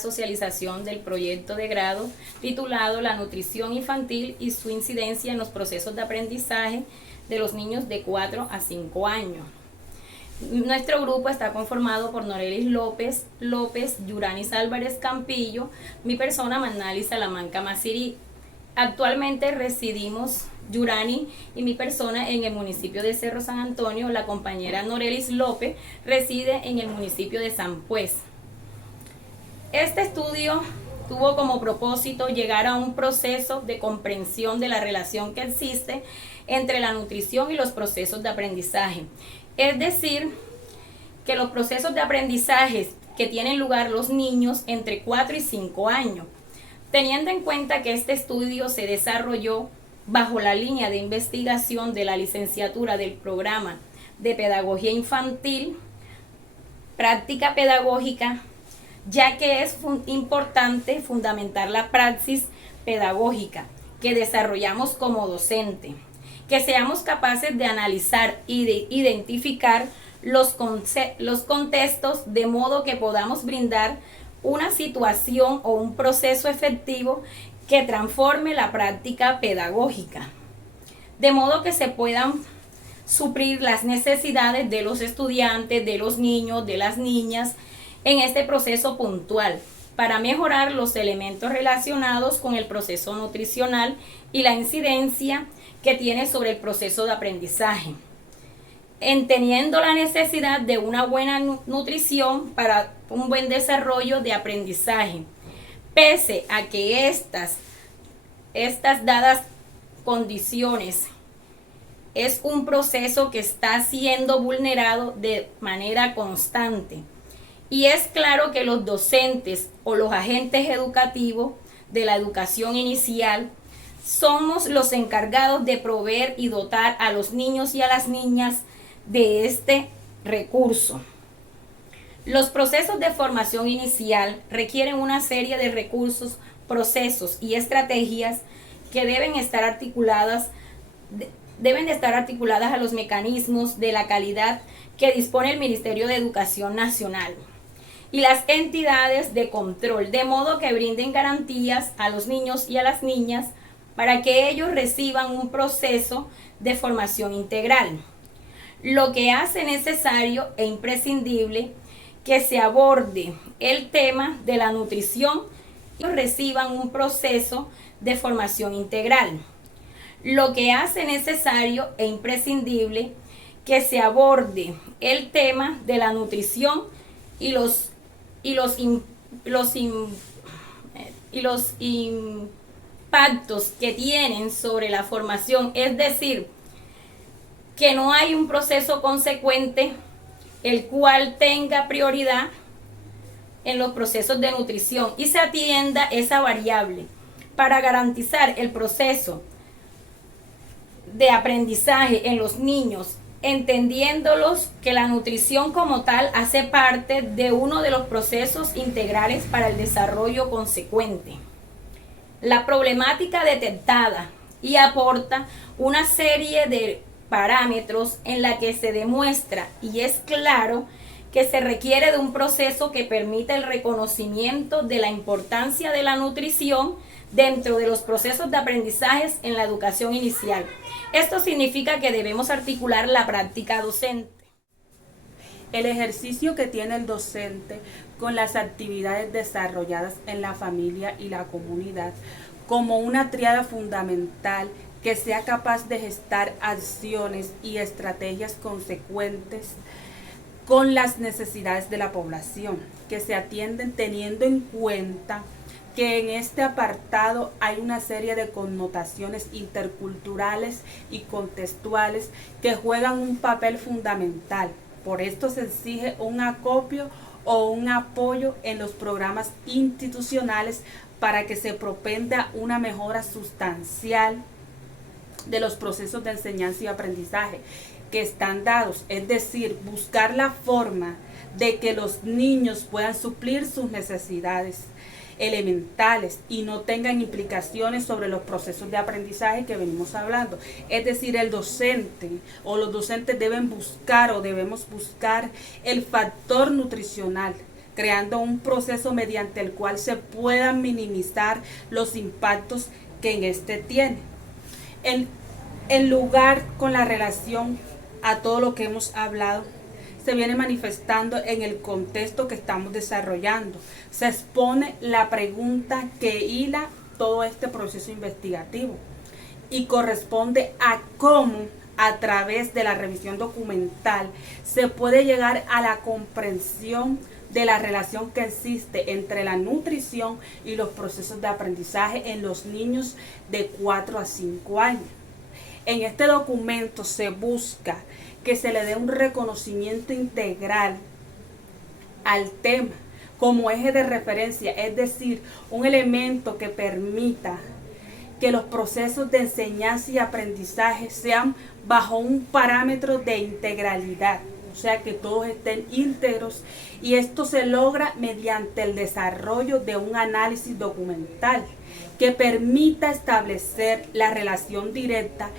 socialización del proyecto de grado titulado La nutrición infantil y su incidencia en los procesos de aprendizaje de los niños de 4 a 5 años. Nuestro grupo está conformado por Norelis López, Yuranis Álvarez Campillo, mi persona Manali Salamanca Masiri. Actualmente residimos Yurani y mi persona en el municipio de Cerro San Antonio. La compañera Norelis López reside en el municipio de San Pues. Este estudio tuvo como propósito llegar a un proceso de comprensión de la relación que existe entre la nutrición y los procesos de aprendizaje. Es decir, que los procesos de aprendizaje que tienen lugar los niños entre 4 y 5 años, teniendo en cuenta que este estudio se desarrolló bajo la línea de investigación de la licenciatura del programa de Pedagogía Infantil, Práctica Pedagógica, ya que es importante fundamentar la praxis pedagógica que desarrollamos como docente, que seamos capaces de analizar y de identificar los contextos de modo que podamos brindar una situación o un proceso efectivo que transforme la práctica pedagógica, de modo que se puedan suplir las necesidades de los estudiantes, de los niños, de las niñas en este proceso puntual, para mejorar los elementos relacionados con el proceso nutricional y la incidencia que tiene sobre el proceso de aprendizaje, entendiendo la necesidad de una buena nutrición para un buen desarrollo de aprendizaje, pese a que estas dadas condiciones es un proceso que está siendo vulnerado de manera constante. Y es claro que los docentes o los agentes educativos de la educación inicial somos los encargados de proveer y dotar a los niños y a las niñas de este recurso. Los procesos de formación inicial requieren una serie de recursos, procesos y estrategias que deben de estar articuladas a los mecanismos de la calidad que dispone el Ministerio de Educación Nacional y las entidades de control, de modo que brinden garantías a los niños y a las niñas para que ellos reciban un proceso de formación integral, lo que hace necesario e imprescindible que se aborde el tema de la nutrición y reciban un proceso de formación integral, lo que hace necesario e imprescindible que se aborde el tema de la nutrición y los impactos que tienen sobre la formación, es decir, que no hay un proceso consecuente el cual tenga prioridad en los procesos de nutrición y se atienda esa variable para garantizar el proceso de aprendizaje en los niños, entendiéndolos que la nutrición como tal hace parte de uno de los procesos integrales para el desarrollo consecuente. La problemática detectada y aporta una serie de parámetros en la que se demuestra y es claro que se requiere de un proceso que permita el reconocimiento de la importancia de la nutrición dentro de los procesos de aprendizaje en la educación inicial. Esto significa que debemos articular la práctica docente. El ejercicio que tiene el docente con las actividades desarrolladas en la familia y la comunidad como una tríada fundamental que sea capaz de gestar acciones y estrategias consecuentes con las necesidades de la población, que se atienden teniendo en cuenta que en este apartado hay una serie de connotaciones interculturales y contextuales que juegan un papel fundamental. Por esto se exige un acopio o un apoyo en los programas institucionales para que se propenda una mejora sustancial de los procesos de enseñanza y aprendizaje que están dados, es decir, buscar la forma de que los niños puedan suplir sus necesidades elementales y no tengan implicaciones sobre los procesos de aprendizaje que venimos hablando. Es decir, el docente o los docentes deben buscar o debemos buscar el factor nutricional, creando un proceso mediante el cual se puedan minimizar los impactos que en este tiene. En lugar con la relación a todo lo que hemos hablado, se viene manifestando en el contexto que estamos desarrollando. Se expone la pregunta que hila todo este proceso investigativo y corresponde a cómo, a través de la revisión documental, se puede llegar a la comprensión de la relación que existe entre la nutrición y los procesos de aprendizaje en los niños de 4 a 5 años. En este documento se busca que se le dé un reconocimiento integral al tema como eje de referencia, es decir, un elemento que permita que los procesos de enseñanza y aprendizaje sean bajo un parámetro de integralidad, o sea, que todos estén íntegros, y esto se logra mediante el desarrollo de un análisis documental que permita establecer la relación directa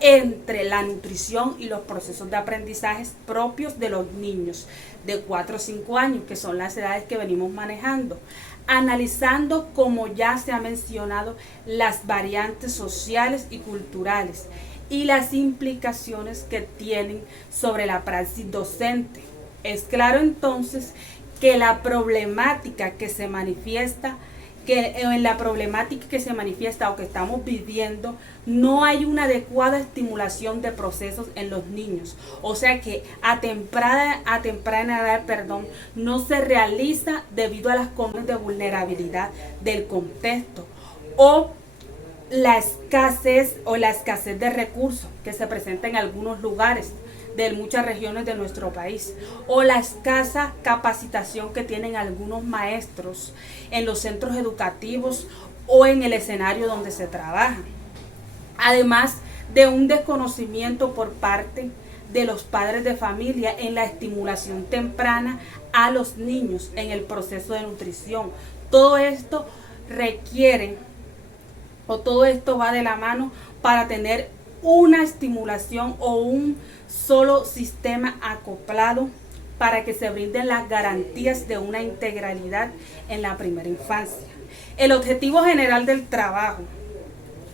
entre la nutrición y los procesos de aprendizaje propios de los niños de 4 o 5 años, que son las edades que venimos manejando, analizando, como ya se ha mencionado, las variantes sociales y culturales y las implicaciones que tienen sobre la praxis docente. Es claro entonces que la problemática que se manifiesta o que estamos viviendo, no hay una adecuada estimulación de procesos en los niños. O sea que a temprana edad, no se realiza debido a las condiciones de vulnerabilidad del contexto o la escasez de recursos que se presenta en algunos lugares de muchas regiones de nuestro país, o la escasa capacitación que tienen algunos maestros en los centros educativos o en el escenario donde se trabaja. Además de un desconocimiento por parte de los padres de familia en la estimulación temprana a los niños en el proceso de nutrición. Todo esto va de la mano para tener una estimulación o un solo sistema acoplado para que se brinden las garantías de una integralidad en la primera infancia. El objetivo general del trabajo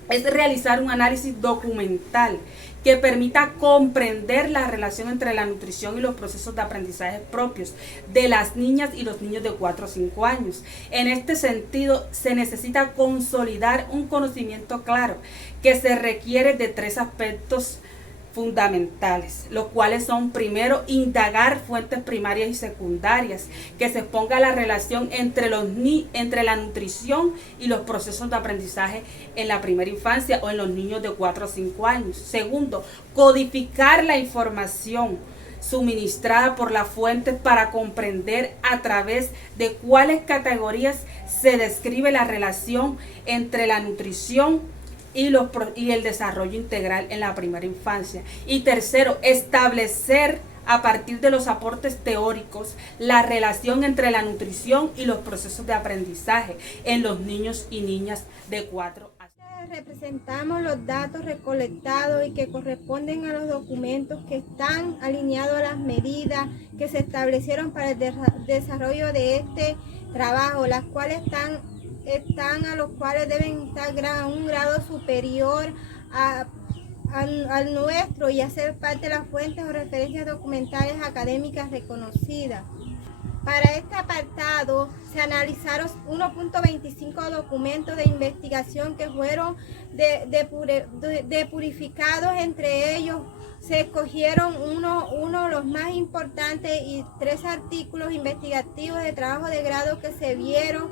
es realizar un análisis documental que permita comprender la relación entre la nutrición y los procesos de aprendizaje propios de las niñas y los niños de 4 o 5 años. En este sentido, se necesita consolidar un conocimiento claro que se requiere de 3 aspectos fundamentales, los cuales son: primero, indagar fuentes primarias y secundarias, que se exponga la relación entre la nutrición y los procesos de aprendizaje en la primera infancia o en los niños de 4 o 5 años. Segundo, codificar la información suministrada por las fuentes para comprender a través de cuáles categorías se describe la relación entre la nutrición y el desarrollo integral en la primera infancia. Y tercero, establecer a partir de los aportes teóricos la relación entre la nutrición y los procesos de aprendizaje en los niños y niñas de 4 a 5 años. Representamos los datos recolectados y que corresponden a los documentos que están alineados a las medidas que se establecieron para el desarrollo de este trabajo, las cuales a los cuales deben estar a un grado superior al nuestro y hacer parte de las fuentes o referencias documentales académicas reconocidas. Para este apartado se analizaron 1.25 documentos de investigación que fueron purificados. Entre ellos se escogieron uno de los más importantes y 3 artículos investigativos de trabajo de grado que se vieron,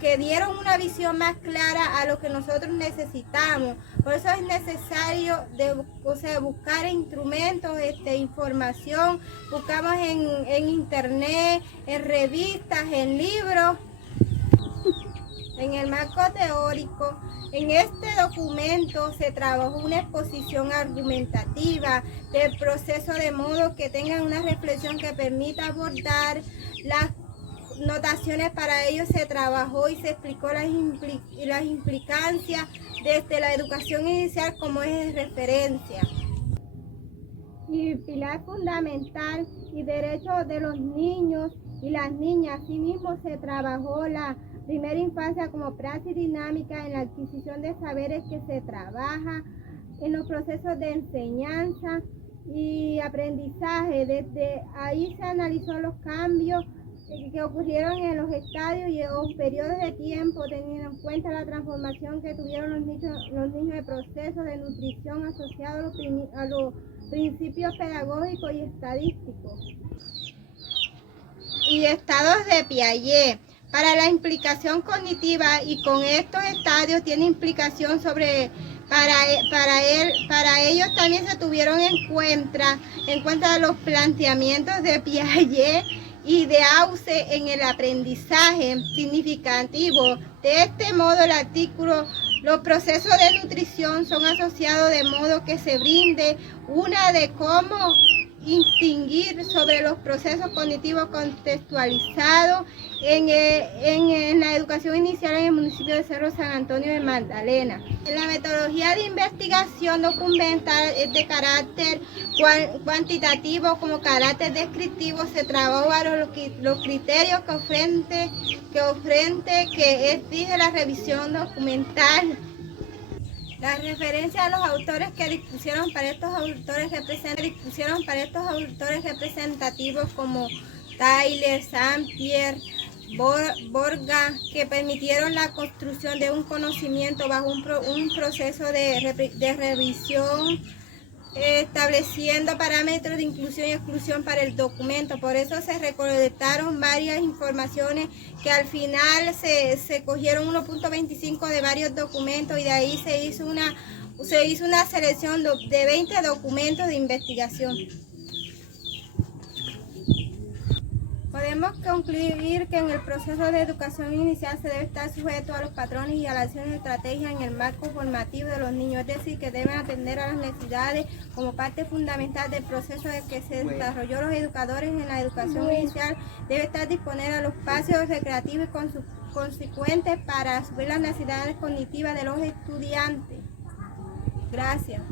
que dieron una visión más clara a lo que nosotros necesitamos. Por eso es necesario buscar instrumentos, información. Buscamos en internet, en revistas, en libros. En el marco teórico, en este documento se trabajó una exposición argumentativa del proceso, de modo que tengan una reflexión que permita abordar las notaciones. Para ello se trabajó y se explicó las implicancias desde la educación inicial como eje de referencia. Y pilar fundamental y derechos de los niños y las niñas. Asimismo, se trabajó la primera infancia como praxis dinámica en la adquisición de saberes que se trabaja en los procesos de enseñanza y aprendizaje. Desde ahí se analizó los cambios que ocurrieron en los estadios y los periodos de tiempo, teniendo en cuenta la transformación que tuvieron los niños de procesos de nutrición asociados a los principios pedagógicos y estadísticos. Y estados de Piaget. Para la implicación cognitiva, y con estos estadios tiene implicación sobre para ellos también se tuvieron en cuenta los planteamientos de Piaget y de Auce en el aprendizaje significativo. De este modo, el artículo, los procesos de nutrición son asociados de modo que se brinde una de cómo distinguir sobre los procesos cognitivos contextualizados en la educación inicial en el municipio de Cerro San Antonio de Magdalena. La metodología de investigación documental es de carácter cuantitativo como carácter descriptivo. Se trabajan los criterios que exige la revisión documental. La referencia a los autores que dispusieron para estos autores representativos como Tyler, Saint-Pierre, Borga, que permitieron la construcción de un conocimiento bajo un proceso de revisión, estableciendo parámetros de inclusión y exclusión para el documento. Por eso se recolectaron varias informaciones que al final se cogieron 1.25 de varios documentos y de ahí se hizo una selección de 20 documentos de investigación. Podemos concluir que en el proceso de educación inicial se debe estar sujeto a los patrones y a las acciones de estrategia en el marco formativo de los niños, es decir, que deben atender a las necesidades como parte fundamental del proceso de que se desarrolló los educadores en la educación inicial. Debe estar disponible a los espacios recreativos y consecuentes para suplir las necesidades cognitivas de los estudiantes. Gracias.